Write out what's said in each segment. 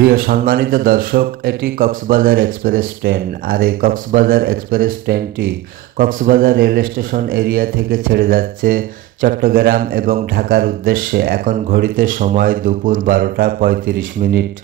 প্রিয় সম্মানিত দর্শক, এটি কক্সবাজার এক্সপ্রেস ট্রেন। আর এই কক্সবাজার এক্সপ্রেস ট্রেনটি কক্সবাজার রেল স্টেশন এরিয়া থেকে ছেড়ে যাচ্ছে চট্টগ্রাম এবং ঢাকার উদ্দেশ্যে। এখন ঘড়িতে সময় দুপুর 12টা 35 মিনিট।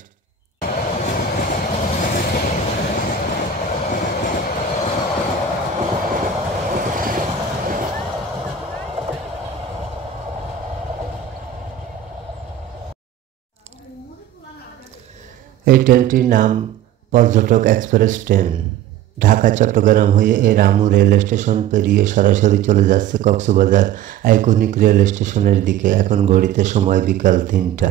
এই ট্রেনটির নাম পর্যটক এক্সপ্রেস ট্রেন। ঢাকা চট্টগ্রাম হয়ে এই রামু রেল স্টেশন পেরিয়ে সরাসরি চলে যাচ্ছে কক্সবাজার আইকনিক রেল স্টেশনের দিকে। এখন ঘড়িতে সময় বিকাল 3টা।